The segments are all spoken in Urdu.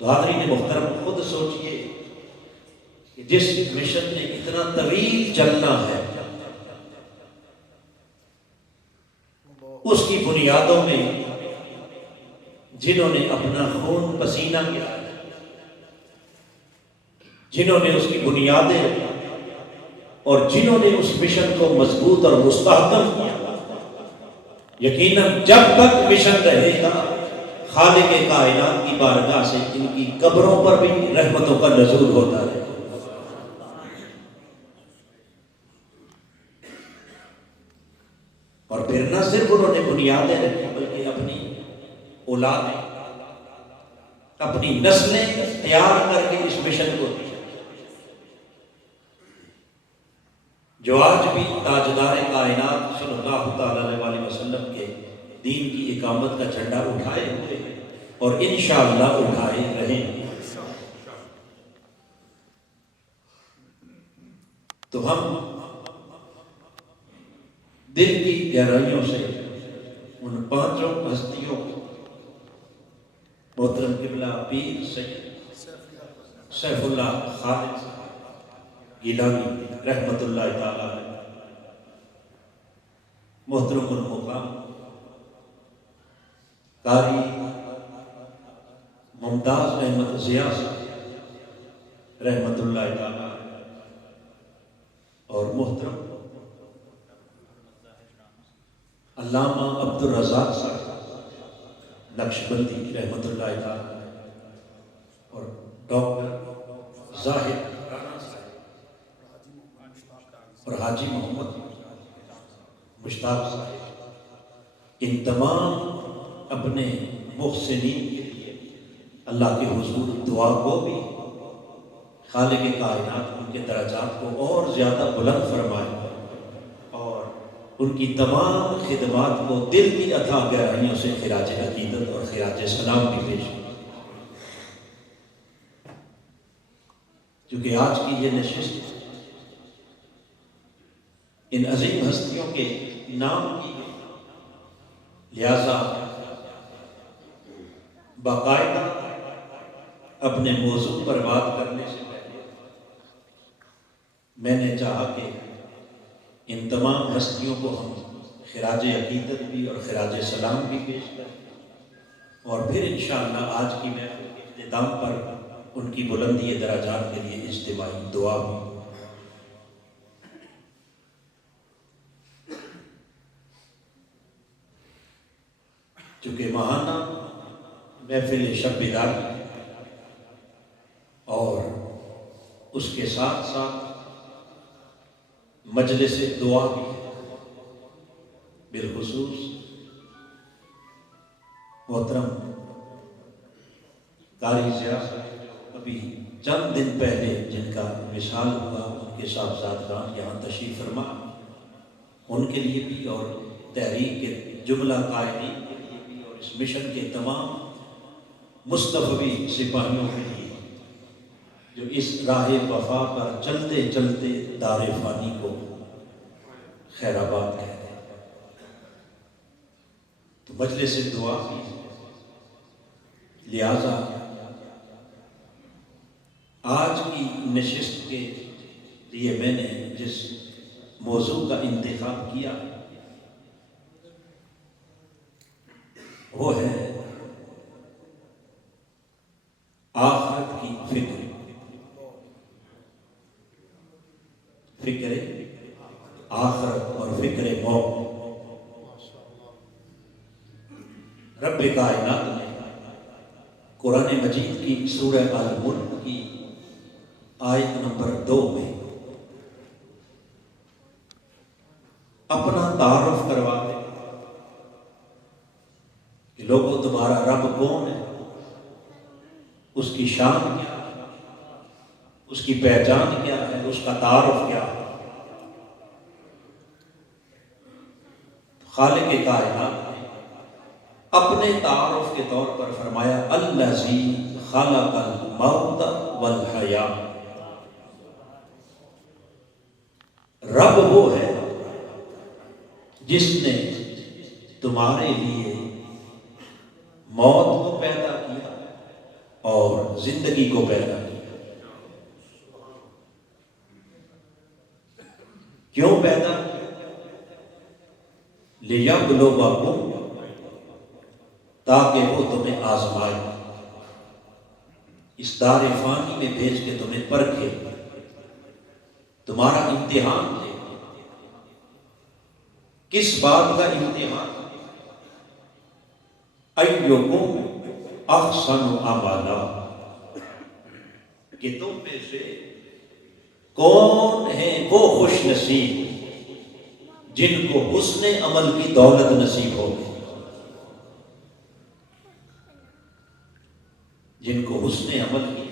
تو حاضرین محترم خود سوچئے کہ جس مشن نے اتنا طویل چلنا ہے، اس کی بنیادوں میں جنہوں نے اپنا خون پسینہ کیا، جنہوں نے اس کی بنیادیں اور جنہوں نے اس مشن کو مضبوط اور مستحکم کیا، یقیناً جب تک مشن رہے گا خالق کائنات کی بارگاہ سے ان کی قبروں پر بھی رحمتوں کا نزول ہوتا رہے۔ اور پھر نہ صرف انہوں نے بنیادیں رکھی بلکہ اپنی اولادیں، اپنی نسلیں تیار کر کے اس مشن کو دیا، جو آج بھی تاجدار کائنات صلی اللہ تعالی علیہ وسلم کے دین کی اقامت کا جھنڈا اٹھائے ہوئے اور انشاءاللہ اٹھائے رہیں۔ تو ہم دل کی گہرائیوں سے ان پانچوں ہستیوں محترم قبلہ پیر سید سیف اللہ خالد گیلانی رحمت اللہ تعالی علیہ، محترم المقام قاری ممتاز احمد ضیاء صاحب رحمت اللہ تعالی علیہ، اور محترم علامہ عبد الرزاق صاحب نقشبندی رحمت اللہ تعالی علیہ، اور ڈاکٹر زاہد اور حاجی محمد مشتاق صاحب، ان تمام اپنے محسنین کے لیے اللہ کے حضور دعا کو بھی خالق کائنات ان کے درجات کو اور زیادہ بلند فرمائے اور ان کی تمام خدمات کو دل کی اتھاہ گہرائیوں سے خراج عقیدت اور خراج سلام بھی پیش کی۔ کیونکہ آج کی یہ نشست ان عظیم ہستیوں کے نام کی ہے، لہذا باقاعدہ اپنے موضوع پر بات کرنے سے پہلے میں نے چاہا کہ ان تمام ہستیوں کو ہم خراج عقیدت بھی اور خراج سلام بھی پیش کریں، اور پھر انشاءاللہ آج کی محفل کے اختتام پر ان کی بلندی درجات کے لیے اجتماعی دعا بھی۔ چونکہ ماہانہ محفل شب بیداری اور اس کے ساتھ ساتھ مجلس دعا بھی ہے، بالخصوص محترم قاری ضیاء ابھی چند دن پہلے جن کا وصال ہوا، ان کے صاحبزادگان یہاں تشریف فرما، ان کے لیے بھی اور تحریک کے جملہ قائدین کے لیے بھی اور اس مشن کے تمام مصطفی سپاہیوں کے لیے جو اس راہ وفا پر چلتے چلتے دار فانی کو خیر آباد کہتے ہیں، تو مجلس دعا کی، لہذا آج کی نشست کے لیے میں نے جس موضوع کا انتخاب کیا وہ ہے آخرت کی فکر آخرت اور فکر موت۔ رب کائنات نے قرآن مجید کی سورہ الملک کی آیت نمبر 2 میں اپنا تعارف کروا دے کہ لوگوں تمہارا رب کون ہے، اس کی شان کیا ہے، اس کی پہچان کیا ہے، اس کا تعارف کیا ہے۔ خالق کائنات نے اپنے تعارف کے طور پر فرمایا الذی خلق الموت والحیاء، رب وہ ہے جس نے تمہارے لیے موت کو پیدا کیا اور زندگی کو پیدا کیا۔ کیوں پیدا کیا؟ لِیَبْلُوَکُمْ، تاکہ وہ تمہیں آزمائے، اس دار فانی میں بھیج کے تمہیں پرکھے، تمہارا امتحان لے۔ کس بات کا امتحان؟ اَیُّکُمْ احسن عملا، کہ تم میں سے کون ہے وہ خوش نصیب جن کو حسن عمل کی دولت نصیب ہوگی، جن کو حسن عمل کی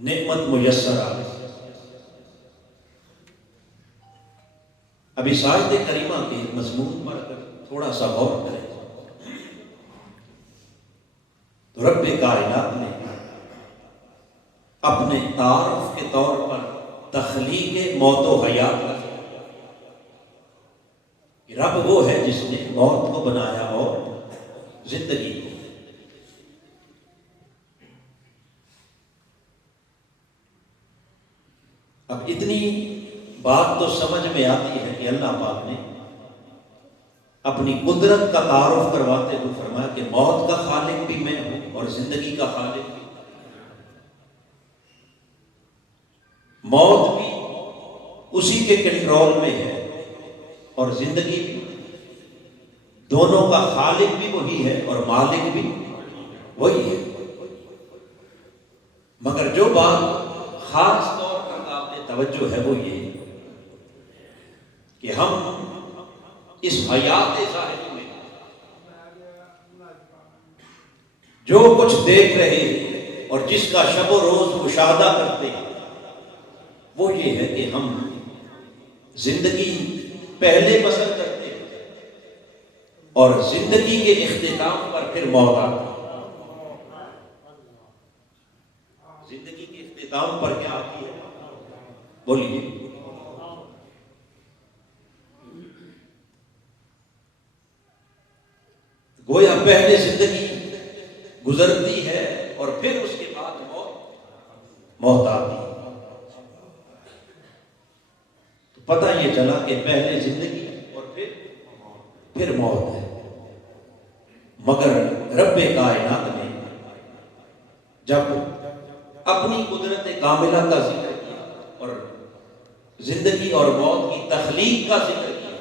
نعمت میسر آ گئی۔ اب اس آیت کریمہ کے مضمون پر اگر تھوڑا سا غور کریں تو رب کائنات نے اپنے تعارف کے طور پر تخلیق موت و حیات کا کہ رب وہ ہے جس نے موت کو بنایا اور زندگی کو۔ اب اتنی بات تو سمجھ میں آتی ہے کہ اللہ پاک نے اپنی قدرت کا تعارف کرواتے ہوئے فرمایا کہ موت کا خالق بھی میں ہوں اور زندگی کا خالق بھی۔ موت بھی اسی کے کنٹرول میں ہے اور زندگی بھی، دونوں کا خالق بھی وہی ہے اور مالک بھی وہی ہے۔ مگر جو بات خاص طور پر قابل توجہ ہے وہ یہ کہ ہم اس حیات ظاہری میں جو کچھ دیکھ رہے ہیں اور جس کا شب و روز مشاہدہ کرتے ہیں وہ یہ ہے کہ ہم زندگی پہلے بسر کرتے ہیں اور زندگی کے اختتام پر پھر موت آتی ہے۔ زندگی کے اختتام پر کیا آتی ہے؟ بولیے۔ گویا پہلے زندگی گزرتی ہے اور پھر اس کے بعد موت آتی ہے۔ تو پتہ یہ چلا کہ پہلے زندگی اور پھر موت ہے۔ مگر رب کائنات نے جب اپنی قدرت کاملہ کا ذکر کیا اور زندگی اور موت کی تخلیق کا ذکر کیا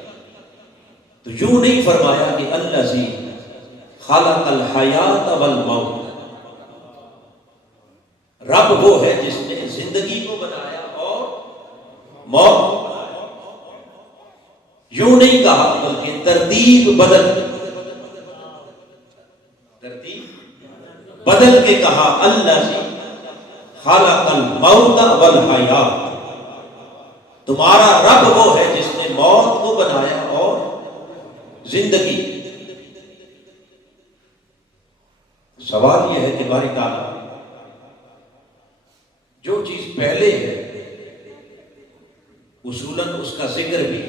تو یوں نہیں فرمایا کہ الذی خلق الحیات والموت، رب وہ ہے جس نے زندگی کو بنایا اور موت کو بنایا، یوں نہیں کہا بلکہ ترتیب بدل کے کہا الذی خلق الموت والحیات، تمہارا رب وہ ہے جس نے موت کو بنایا اور زندگی۔ سوال یہ ہے کہ باری تعالیٰ جو چیز پہلے ہے اصولاً اس کا ذکر بھی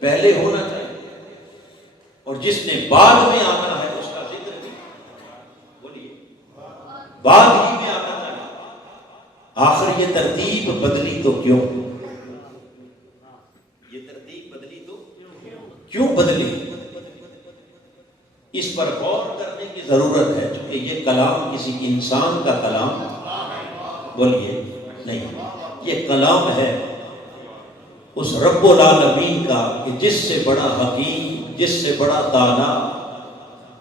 پہلے ہونا چاہیے اور جس نے بعد میں آنا ہے اس کا ذکر بھی بولیے بعد ہی میں آنا چاہیے۔ آخر یہ ترتیب بدلی تو کیوں؟ یہ ترتیب بدلی تو کیوں بدلی؟ اس پر غور کرنے کی ضرورت ہے چونکہ یہ کلام کسی انسان کا کلام بولیے نہیں، یہ کلام ہے اس رب العالمین کا کہ جس سے بڑا حکیم، جس سے بڑا دانا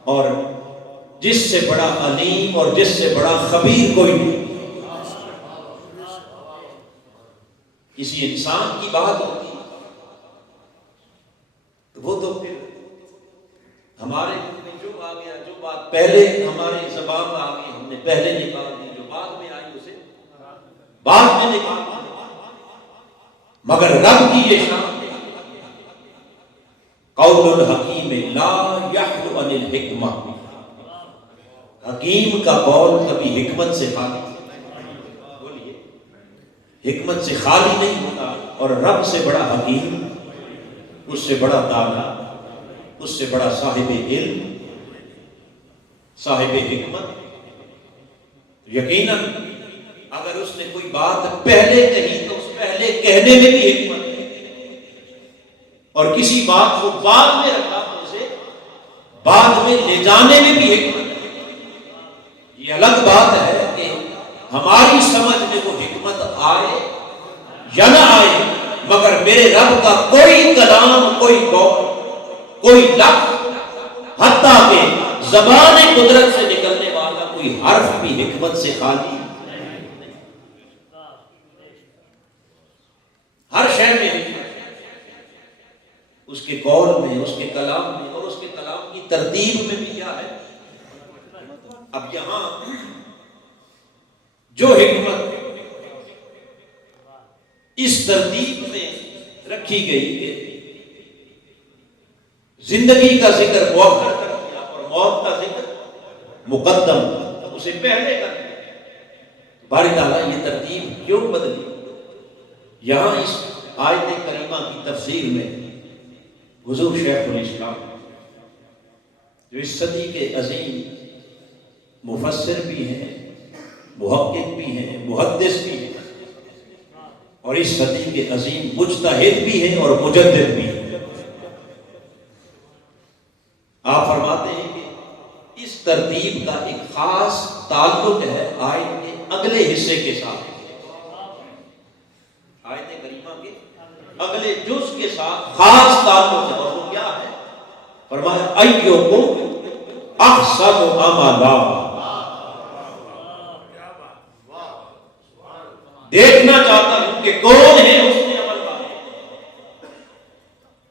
اور جس سے بڑا علیم اور جس سے بڑا خبیر کوئی نہیں۔ کسی انسان کی بات ہوتی تو وہ تو پھر ہمارے میں جو آ گیا، جو بات پہلے ہمارے زبان میں آ گئی ہم نے پہلے نکال دی، جو بعد میں آئی اسے بعد میں نکال دی۔ مگر رب کی یہ شان ہے قول الحکیم لا یخلو عن الحکمہ، حکیم کا قول کبھی حکمت سے خالی بولیے حکمت سے خالی نہیں ہوتا، اور رب سے بڑا حکیم، اس سے بڑا دانا، اس سے بڑا صاحب علم، صاحب حکمت یقیناً اگر اس نے کوئی بات پہلے کہی تو اس پہلے کہنے میں بھی حکمت ہے، اور کسی بات کو بعد میں رکھا تو اسے بعد میں لے جانے میں بھی حکمت ہے۔ یہ الگ بات ہے کہ ہماری سمجھ میں وہ حکمت آئے یا نہ آئے، مگر میرے رب کا کوئی کلام، کوئی قول، کوئی لفظ، حتیٰ کہ زبان قدرت سے نکلنے والا کوئی حرف بھی حکمت سے خالی نہیں۔ ہر شے میں اس کے قول میں، اس کے کلام میں، اور اس کے کلام کی ترتیب میں بھی کیا ہے۔ اب یہاں جو حکمت اس ترتیب میں رکھی گئی کہ زندگی کا ذکر مؤخر کر دیا اور موت کا ذکر مقدم، اسے پہلے کر دیا، باری تعالیٰ یہ ترتیب کیوں بدلی؟ یہاں اس آیت کریمہ کی تفسیر میں حضور شیخ الاسلام جو اس صدی کے عظیم مفسر بھی ہیں، محقق بھی ہیں، محدث بھی ہیں، اور اس صدی کے عظیم مجتہد بھی ہیں اور مجدد بھی ہیں، آپ فرماتے ہیں کہ اس ترتیب کا ایک خاص تعلق ہے آیت کے اگلے حصے کے ساتھ، آیت کریمہ کے اگلے جز کے ساتھ خاص تعلق ہے، اور وہ کیا ہے؟ فرمایا ایُّکم احسن عملا، دیکھنا چاہتا ہوں کہ کون ہے حسن عمل والے۔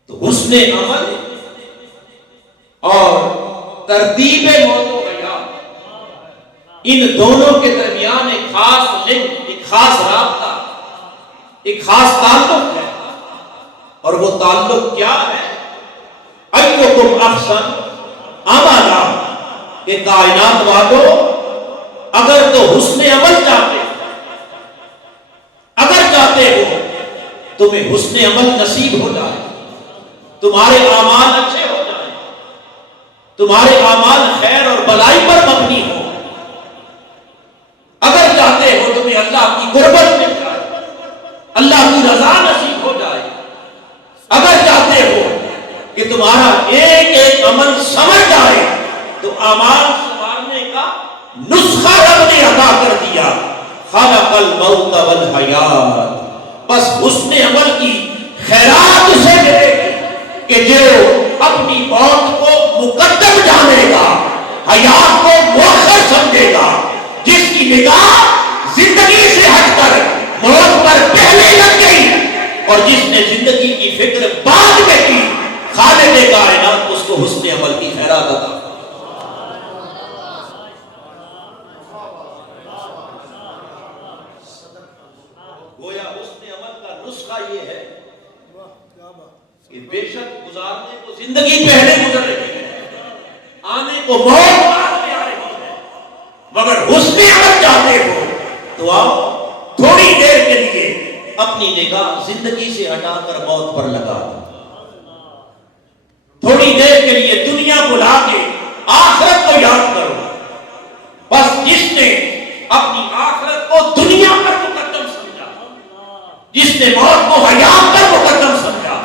تو حسن عمل اور ترتیب موت و حیات، ان دونوں کے درمیان ایک خاص لنک، ایک خاص رابطہ، ایک خاص تعلق ہے، اور وہ تعلق کیا ہے؟ ایُّکم احسن عملا، کہ کائنات والوں اگر تو حسن عمل چاہتے، اگر چاہتے ہو تمہیں حسن عمل نصیب ہو جائے، تمہارے اعمال اچھے ہو جائیں، تمہارے اعمال خیر اور بلائی پر مبنی ہو، اگر چاہتے ہو تمہیں اللہ کی قربت مل جائے، اللہ کی رضا نصیب ہو جائے، اگر چاہتے ہو کہ تمہارا ایک ایک عمل سمجھ جائے، تو اعمال سنوارنے کا نسخہ رب نے عطا کر دیا، خلق الموت والحیات، بس حسن عمل کی خیرات اسے ملے گی کہ جو اپنی موت کو مقدم جانے گا، حیات کو مؤخر سمجھے گا، جس کی نگاہ زندگی سے ہٹ کر موت پر پہلے لگ گئی، اور جس نے زندگی کی فکر بعد میں کی، خالق کائنات اس کو حسن عمل کی خیرات عطا۔ گویا حسن عمل کا نسخہ یہ ہے کہ بے شک گزارنے کو زندگی پہلے گزر رہی ہے، آنے کو موت بعد میں آ رہی ہے، مگر حسن عمل چاہتے ہو تو آپ تھوڑی دیر کے لیے اپنی نگاہ زندگی سے ہٹا کر موت پر لگا دو، تھوڑی دیر کے لیے دنیا بلا کے آخرت کو یاد کرو، بس جس نے اپنی آخرت کو دنیا پر مقدم سمجھا، جس نے موت کو حیات پر مقدم سمجھا،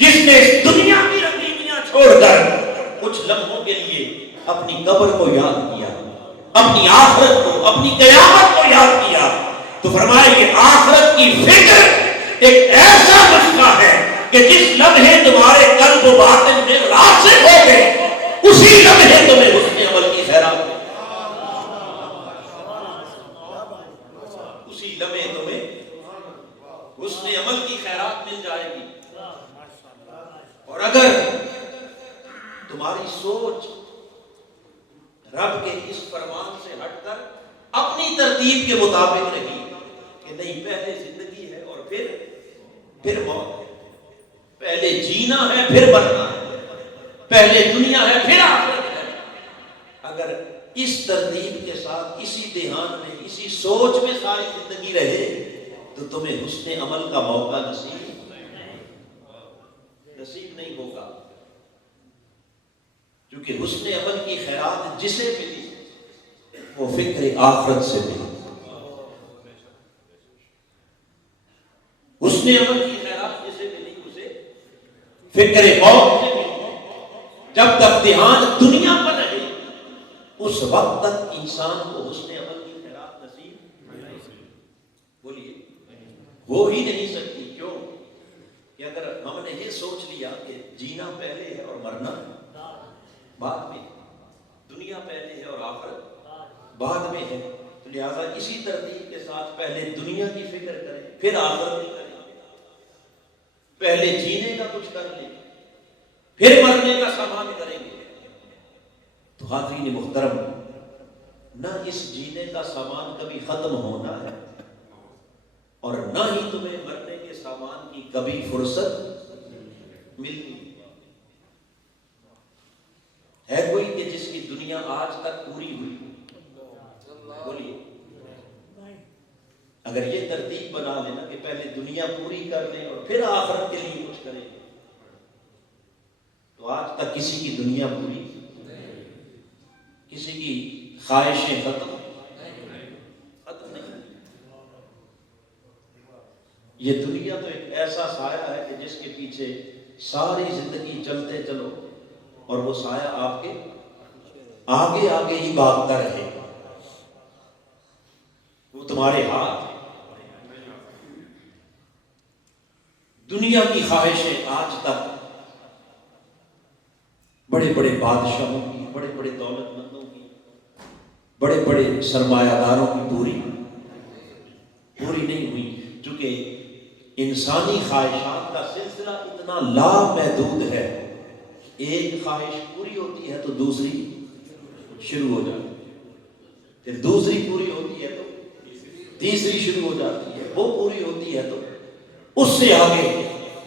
جس نے اس دنیا کی رنگینیاں چھوڑ کر کچھ لمحوں کے لیے اپنی قبر کو یاد کیا، اپنی آخرت کو، اپنی قیامت کو یاد کیا، تو فرمائے کہ آخرت کی فکر ایک ایسا نسخہ ہے کہ جس لمحے تمہارے قلب و باطن میں راسخ ہو گئے، اسی لمحے تمہیں حسن عمل کی خیرات، اسی لمحے تمہیں حسن عمل کی خیرات مل جائے گی۔ اور اگر تمہاری سوچ رب کے اس فرمان سے ہٹ کر اپنی ترتیب کے مطابق رہی کہ نہیں پہلے زندگی ہے اور پھر موت ہے، پہلے جینا ہے پھر مرنا ہے، پہلے دنیا ہے پھر آخرت ہے، اگر اس ترتیب کے ساتھ اسی دھیان میں، اسی سوچ میں ساری زندگی رہے تو تمہیں حسن عمل کا موقع نصیب نہیں ہوگا، کیونکہ حسن عمل کی خیرات جسے ملی وہ فکر آخرت سے ملی، اس نے عمل کی خیرات جسے ملی اسے فکر موت سے ملی۔ جب تک دھیان دنیا پر رہے اس وقت تک انسان کو حسن عمل کی خیرات نصیب بولیے ہو ہی نہیں سکتی۔ کیوں کہ اگر ہم نے یہ سوچ لیا کہ جینا پہلے ہے اور مرنا بعد میں، دنیا پہلے ہے اور آخرت بعد میں ہے، تو لہٰذا اسی ترتیب کے ساتھ پہلے دنیا کی فکر کریں پھر آخرت کی کریں، پہلے جینے کا کچھ کر لیں پھر مرنے کا سامان کریں گے۔ تو حاضرین محترم، نہ اس جینے کا سامان کبھی ختم ہونا ہے اور نہ ہی تمہیں مرنے کے سامان کی کبھی فرصت ملنی ہے۔ کوئی کہ جس کی دنیا آج تک پوری ہوئی؟ بولیے، اگر یہ ترتیب بنا لینا کہ پہلے دنیا پوری کر لیں اور پھر آخرت کے لیے کچھ کریں تو آج تک کسی کی دنیا پوری، کسی کی خواہشیں ختم نہیں۔ یہ دنیا تو ایک ایسا سایہ ہے کہ جس کے پیچھے ساری زندگی چلتے چلو اور وہ سایہ آپ کے آگے آگے ہی بھاگتا رہے گا، وہ تمہارے ہاتھ۔ دنیا کی خواہشیں آج تک بڑے بڑے بادشاہوں کی، بڑے بڑے دولت مندوں کی، بڑے بڑے سرمایہ داروں کی پوری نہیں ہوئی، چونکہ انسانی خواہشات کا سلسلہ اتنا لامحدود ہے۔ ایک خواہش پوری ہوتی ہے تو دوسری شروع ہو جاتی ہے، پھر دوسری پوری ہوتی ہے تو تیسری شروع ہو جاتی ہے، وہ پوری ہوتی ہے تو اس سے آگے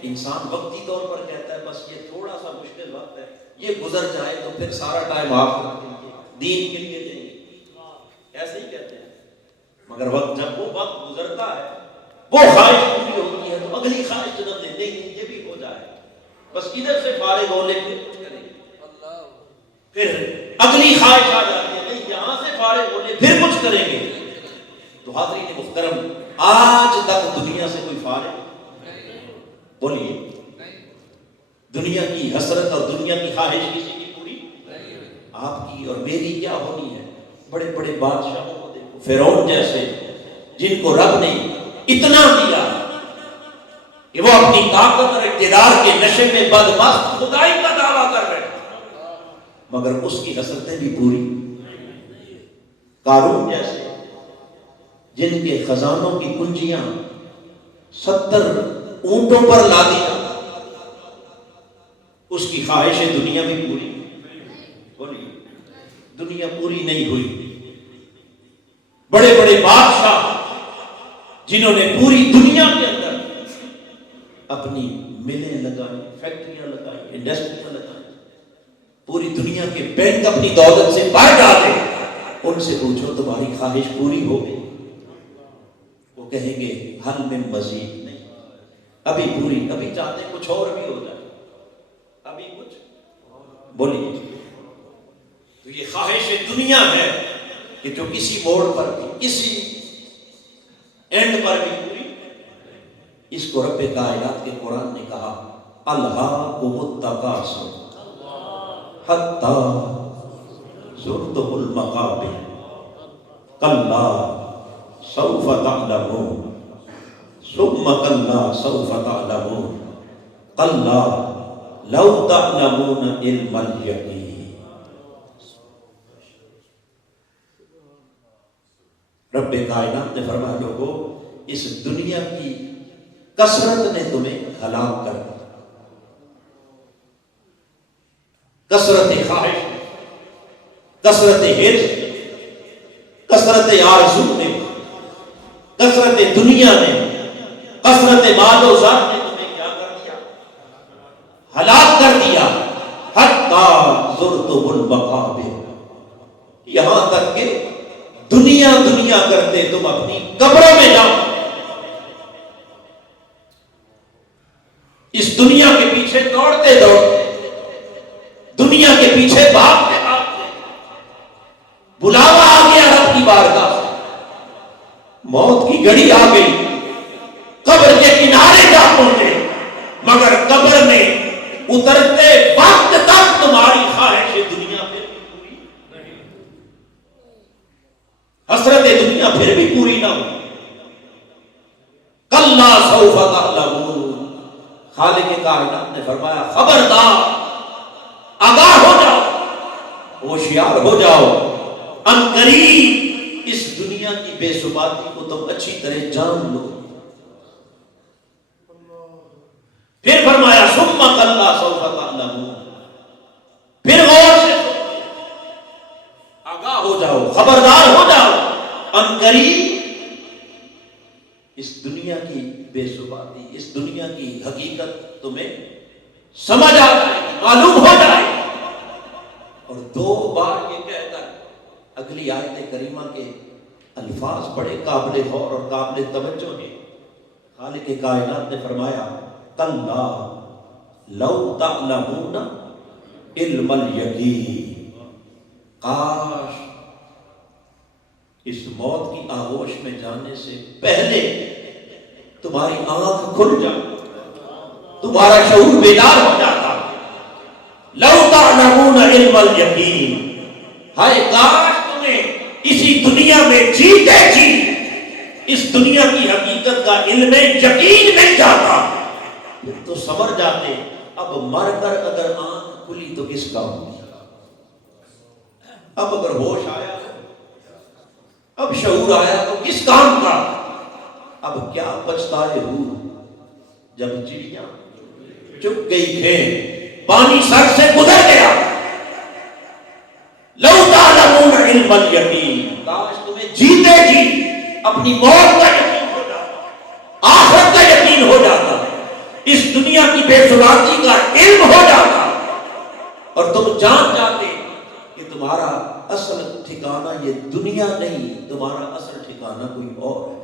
انسان وقتی طور پر کہتا ہے بس یہ تھوڑا سا مشکل وقت ہے، یہ گزر جائے تو پھر سارا ٹائم آپ دین کے لیے دیں گے، ایسے ہی کہتے ہیں۔ مگر وقت جب وہ وقت گزرتا ہے، وہ خواہش پوری ہوتی ہے تو اگلی خواہش جنم دیں گے یہ بھی ہو جائے، بس ادھر سے فارغ ہو لے پھر کچھ کریں گے، پھر اگلی خواہش آ جاتی ہے نہیں یہاں سے فارغ ہو لے پھر کچھ کریں گے۔ تو حاضرین محترم، آج تک دنیا سے کوئی فارغ بولیے، دنیا کی حسرت اور دنیا کی خواہش کسی کی پوری؟ آپ کی اور میری کیا ہونی ہے؟ بڑے بڑے بادشاہوں کو دیکھو، فرعون جیسے، جن کو رب نے اتنا دیا کہ وہ اپنی طاقت اور اقتدار کے نشے میں بدمست خدائی کا دعویٰ کر بیٹھا، مگر اس کی حسرتیں بھی پوری۔ قارون جیسے، جن کے خزانوں کی کنجیاں 70 اونٹوں پر لادی جاتی، اس کی خواہشیں دنیا میں پوری بولی، دنیا پوری نہیں ہوئی۔ بڑے بڑے بادشاہ جنہوں نے پوری دنیا کے اندر اپنی ملیں لگائی، فیکٹریاں لگائی، انڈسٹریاں لگائی، پوری دنیا کے بینک اپنی دولت سے بھر ڈالے، ان سے پوچھو تمہاری خواہش پوری ہو گئی؟ وہ کہیں گے حل من مزید، نہیں ابھی پوری، ابھی چاہتے کچھ اور بھی ہو جائے، ابھی کچھ بولیے۔ تو یہ خواہش دنیا ہے کہ جو کسی موڑ پر بھی، کسی اینڈ پر بھی پوری، اس کو رب کائنات کے قرآن نے کہا الہاکم التکاثر حتی زرتم المقابر کلا سوف تعلمون ثم کلا سوف تعلمون کلا لو تعلمون علم الیقین۔ رب کائنات نے فرمایا لوگو اس دنیا کی کثرت نے تمہیں ہلاک کر دیا، کثرت خواہش، کثرت حرص، کثرت آرزو نے، کثرت دنیا نے، کثرت مال و زر نے تمہیں کیا کر دیا؟ ہلاک کر دیا۔ حتی زرتم المقابر، یہاں تک کہ دنیا دنیا کرتے تم اپنی قبروں میں جاؤ، اس دنیا کے پیچھے دوڑتے دوڑتے، دنیا کے پیچھے بھاگتے بھاگتے، بلاوا آ گیا رب بارگاہ سے موت کی گھڑی آ گئی، قبر کے کنارے جا پہنچے، مگر قبر میں اترتے وقت تک تمہاری خواہش دنیا پھر بھی پوری نہیں، حسرت دنیا پھر بھی پوری نہ ہو۔ کلا سوف تعلمون، خالق کائنات نے فرمایا خبردار، آگاہ ہو جاؤ، ہوشیار ہو جاؤ، ان قریب اس دنیا کی بے ثباتی کو تم اچھی طرح جان لو۔ پھر فرمایا ثم کلا سوف تعلمون، پھر غور سے آگاہ ہو جاؤ، خبردار ہو جاؤ، ان قریب اس دنیا کی بے ثباتی، اس دنیا کی حقیقت تمہیں سمجھ آ جائے گی، معلوم ہو جائے گی۔ اور دو بار یہ کہہ کر اگلی آیت کریمہ کے الفاظ بڑے قابل غور اور قابل توجہ ہیں۔ خالق کائنات نے فرمایا کلا لو تعلمون علم الیقین، کاش اس موت کی آغوش میں جانے سے پہلے تمہاری آنکھ کھل جائے، تمہارا شعور بیدار ہو جاتا۔ لو تعلمون علم الیقین، ہائے کاش تمہیں اسی دنیا میں جیتے جی اس دنیا کی حقیقت کا علم یقین نہیں جاتا، پھر تو سمجھ جاتے اب مر کر اگر آنکھ کھلی تو کس کام کی، اب اگر ہوش آیا، اب شعور آیا تو کس کام کا، اب کیا پچھتائے ہو جب چڑیاں چپ گئی کھیت، پانی سر سے گزر گیا۔ لو تعلمون علم الیقین، کاش تمہیں جیتے جی اپنی موت کا یقین ہو جاتا، آخرت کا یقین ہو جاتا، اس دنیا کی بے ثباتی کا علم ہو جاتا، اور تم جان جاتے کہ تمہارا اصل ٹھکانہ یہ دنیا نہیں، تمہارا اصل ٹھکانہ کوئی اور ہے۔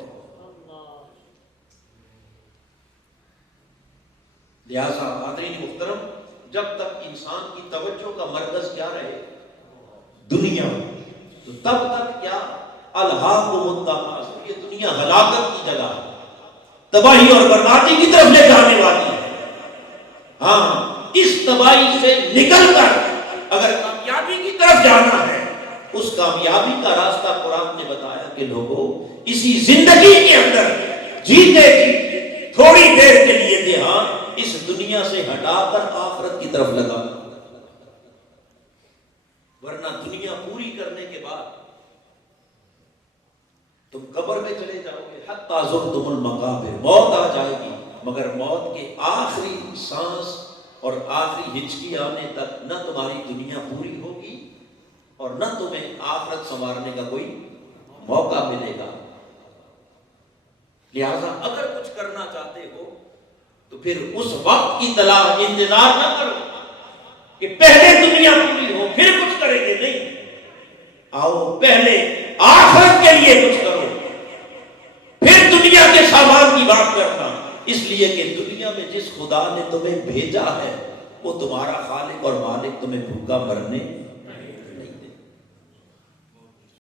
لہذا حاضرین محترم، جب تک انسان کی توجہ کا مرکز کیا رہے دنیا، تو تب تک کیا الہاکم التکاثر، یہ دنیا ہلاکت کی جگہ ہے، تباہی اور بربادی کی طرف لے جانے والی ہے۔ ہاں، اس تباہی سے نکل کر اگر کامیابی کی طرف جانا ہے، اس کامیابی کا راستہ قرآن نے بتایا کہ لوگوں اسی زندگی کے اندر جیتے جی تھوڑی دیر کے لیے دھیان اس دنیا سے ہٹا کر آخرت کی طرف لگا، ورنہ دنیا پوری کرنے کے بعد تم قبر میں چلے جاؤ گے، حتی زرتم المقابر، موت آ جائے گی، مگر موت کے آخری سانس اور آخری ہچکی آنے تک نہ تمہاری دنیا پوری ہوگی اور نہ تمہیں آخرت سنوارنے کا کوئی موقع ملے گا۔ لہذا اگر کچھ کرنا چاہتے ہو تو پھر اس وقت کی تلاش، انتظار نہ کرو کہ پہلے دنیا پوری ہو پھر کچھ کریں گے، نہیں، آؤ پہلے آخرت کے لیے کچھ کرو، پھر دنیا کے سامان کی بات کرنا، اس لیے کہ دنیا میں جس خدا نے تمہیں بھیجا ہے وہ تمہارا خالق اور مالک تمہیں بھوکا مرنے